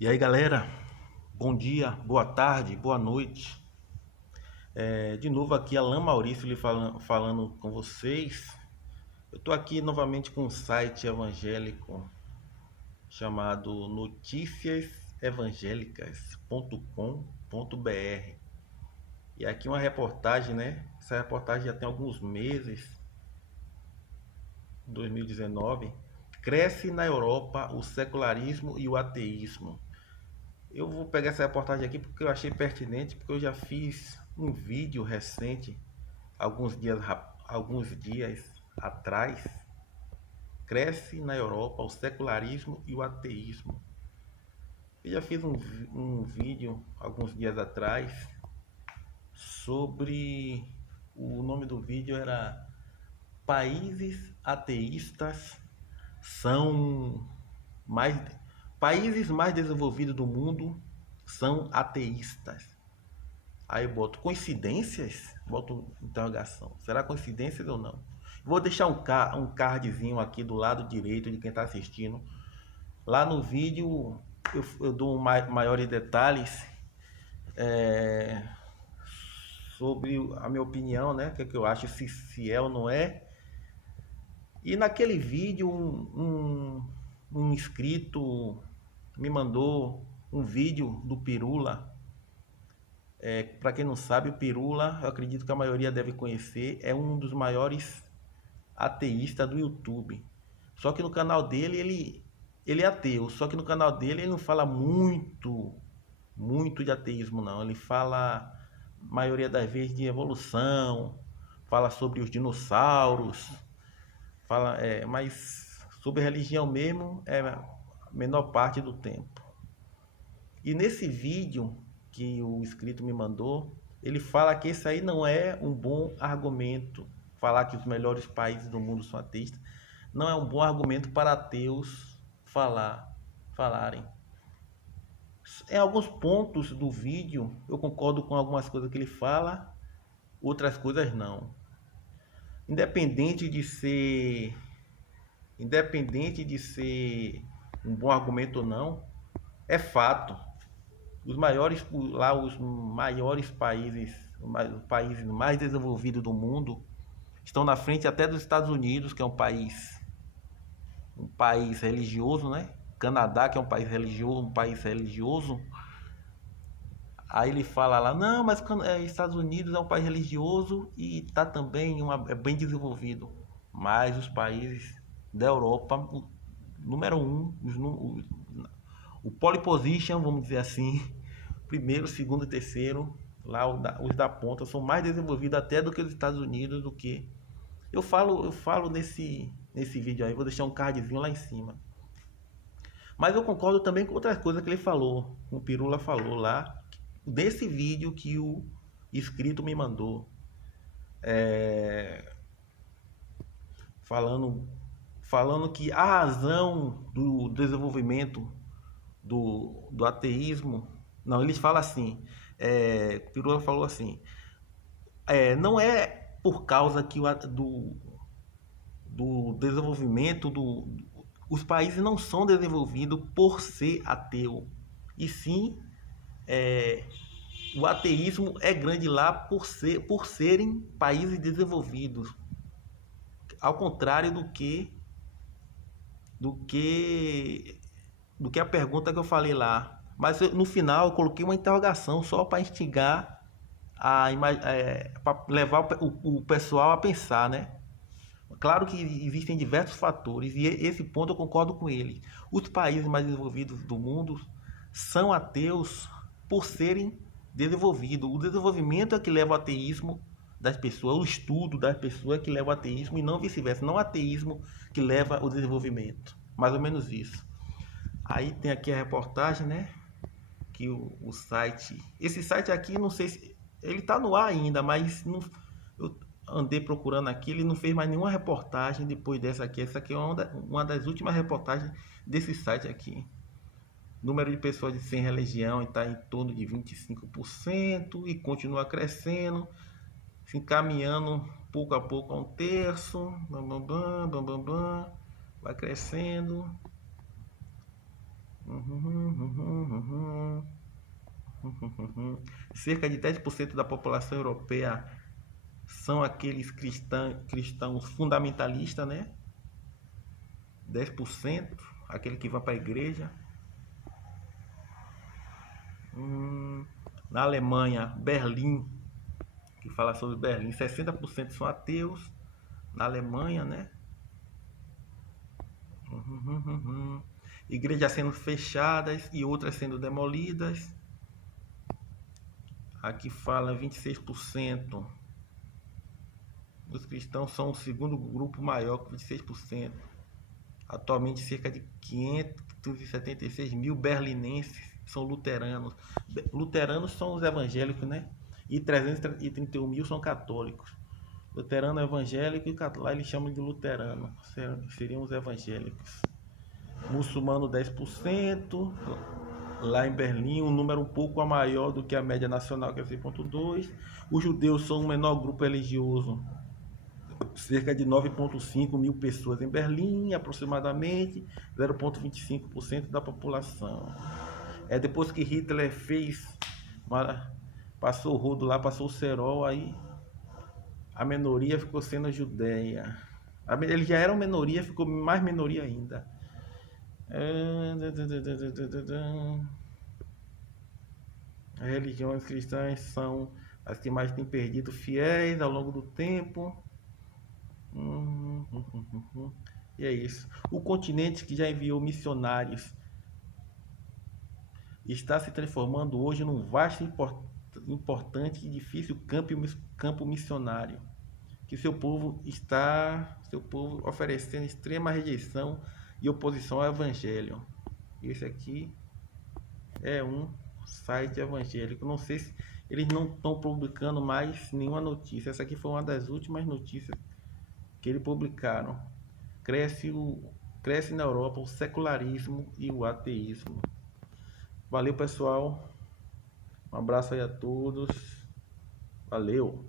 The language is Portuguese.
E aí, galera, bom dia, boa tarde, boa noite. De novo aqui, Alan Maurício falando com vocês. Eu estou aqui novamente com um site evangélico chamado noticiasevangélicas.com.br. E aqui uma reportagem, né? Essa reportagem já tem alguns meses, 2019. Cresce na Europa o secularismo e o ateísmo. Eu vou pegar essa reportagem aqui porque eu achei pertinente, porque eu já fiz um vídeo recente, alguns dias atrás. Cresce na Europa o secularismo e o ateísmo. Eu já fiz um vídeo alguns dias atrás sobre. O nome do vídeo era Países Ateístas são mais. Países mais desenvolvidos do mundo são ateístas. Aí eu boto coincidências? Boto interrogação. Será coincidências ou não? Vou deixar um cardzinho aqui do lado direito de quem está assistindo. Lá no vídeo eu dou maiores detalhes sobre a minha opinião, né? O que eu acho, se é ou não é. E naquele vídeo um inscrito me mandou um vídeo do Pirula. Para quem não sabe, o Pirula, eu acredito que a maioria deve conhecer, é um dos maiores ateístas do YouTube. Só que no canal dele, ele é ateu. Só que no canal dele ele não fala muito de ateísmo, não. Ele fala, a maioria das vezes, de evolução, fala sobre os dinossauros, mas sobre religião mesmo é a menor parte do tempo. E nesse vídeo que o inscrito me mandou, ele fala que esse aí não é um bom argumento. Falar que os melhores países do mundo são ateístas não é um bom argumento para ateus falarem. Em alguns pontos do vídeo eu concordo com algumas coisas que ele fala, outras coisas não. Independente de ser um bom argumento ou não, é fato. Os maiores países, os países mais desenvolvidos do mundo, estão na frente até dos Estados Unidos, que é um país religioso, né? Canadá, que é um país religioso. Aí ele fala lá, não, mas Estados Unidos é um país religioso e está também é bem desenvolvido. Mas os países da Europa, número um, o pole position, vamos dizer assim, primeiro, segundo e terceiro, lá os da ponta são mais desenvolvidos até do que os Estados Unidos, do que eu falo nesse vídeo aí, vou deixar um cardzinho lá em cima. Mas eu concordo também com outras coisas que ele falou, o Pirula falou lá, desse vídeo que o inscrito me mandou. Falando que a razão do desenvolvimento do ateísmo. Não, eles falam assim. Pirula falou assim. Não é por causa que do desenvolvimento os países não são desenvolvidos por ser ateu, e sim o ateísmo é grande lá por serem países desenvolvidos, ao contrário do que a pergunta que eu falei lá. Mas no final eu coloquei uma interrogação só para instigar, para levar o pessoal a pensar, né? Claro que existem diversos fatores e esse ponto eu concordo com ele. Os países mais desenvolvidos do mundo são ateus por serem desenvolvidos. O desenvolvimento é que leva ao ateísmo das pessoas, o estudo das pessoas é que leva ao ateísmo e não vice-versa. Não o ateísmo que leva ao desenvolvimento. Mais ou menos isso. Aí tem aqui a reportagem, né? Que o site... Esse site aqui, não sei se... Ele está no ar ainda, mas não... Eu andei procurando aqui, ele não fez mais nenhuma reportagem depois dessa aqui. Essa aqui é uma das últimas reportagens desse site aqui. Número de pessoas de sem religião está em torno de 25% e continua crescendo, se encaminhando pouco a pouco a um terço. Vai crescendo. Cerca de 10% da população europeia são aqueles cristãos fundamentalistas, né? 10%, aquele que vai para a igreja. Na Alemanha, Berlim, que fala sobre Berlim, 60% são ateus. Na Alemanha, né? Igrejas sendo fechadas e outras sendo demolidas. Aqui fala 26%. Os cristãos são o segundo grupo maior, com 26%. Atualmente, cerca de 576 mil berlinenses são luteranos. Luteranos são os evangélicos, né? E 331 mil são católicos. Luterano é evangélico e lá eles chamam de luterano. Seriam os evangélicos. Muçulmano 10%. Lá em Berlim, um número um pouco maior do que a média nacional, que é 6,2%. Os judeus são o menor grupo religioso, cerca de 9,5 mil pessoas em Berlim, aproximadamente 0,25% da população. Depois que Hitler passou o rodo lá, passou o cerol, aí a minoria ficou sendo a Judéia. Ele já era uma minoria, ficou mais minoria ainda. As religiões cristãs são as que mais têm perdido fiéis ao longo do tempo. E é isso. O continente que já enviou missionários está se transformando hoje num vasto, importante e difícil campo missionário, que seu povo oferecendo extrema rejeição e oposição ao evangelho. Esse aqui é um site evangélico. Não sei se eles não estão publicando mais nenhuma notícia. Essa aqui foi uma das últimas notícias que eles publicaram. Cresce na Europa o secularismo e o ateísmo. Valeu, pessoal. Um abraço aí a todos. Valeu.